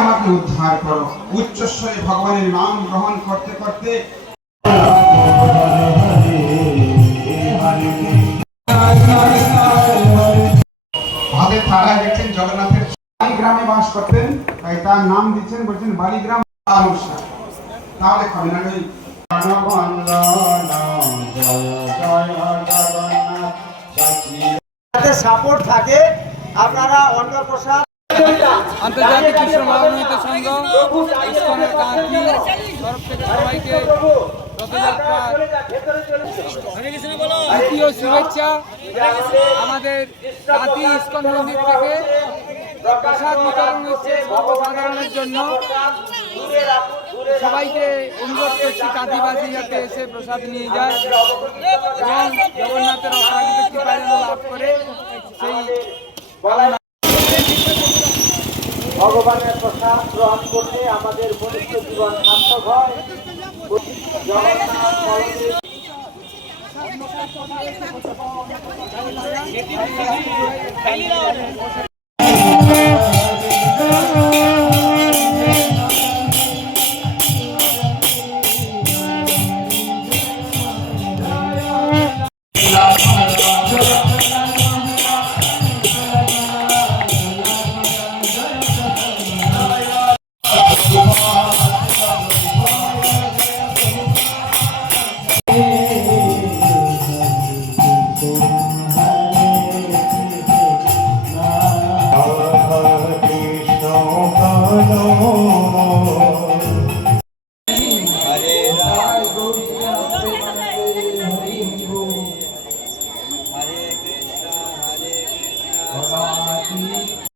আমাকে উদ্ধার করো। উচ্চস্বরে ভগবানের নাম গ্রহণ করতে করতে হাতের থালায় দেখছেন জগন্নাথের বালিগ্রামে বাস করতেন, তাই তার নাম দিচ্ছেন, বলছেন বালিগ্রাম অনুসার। তাহলে খাবেন আর ওই সাপোর্ট থাকে। আপনারা অন্নপ্রসাদ আন্তর্জাতিক কৃষ্ণ মহামহিত সংঘ ইসকনের কাঁথি তরফ থেকে সবাইকে রথযাত্রার দ্বিতীয় শুভেচ্ছা। আমাদের কাঁথি ইসকন মন্দির থেকে প্রসাদ বিতরণ হচ্ছে সর্বসাধারণের জন্য। সবাইকে অনুরোধ করছি কাঁথিবাসী যাতে এসে প্রসাদ নিয়ে যায় এবং জগন্নাথের অপরাজিত কৃপা যেন লাভ করে সেই ভগবানের প্রসাদ গ্রহণ করলে আমাদের মনুষ্য জীবন সার্থক হয়। জগন্নাথ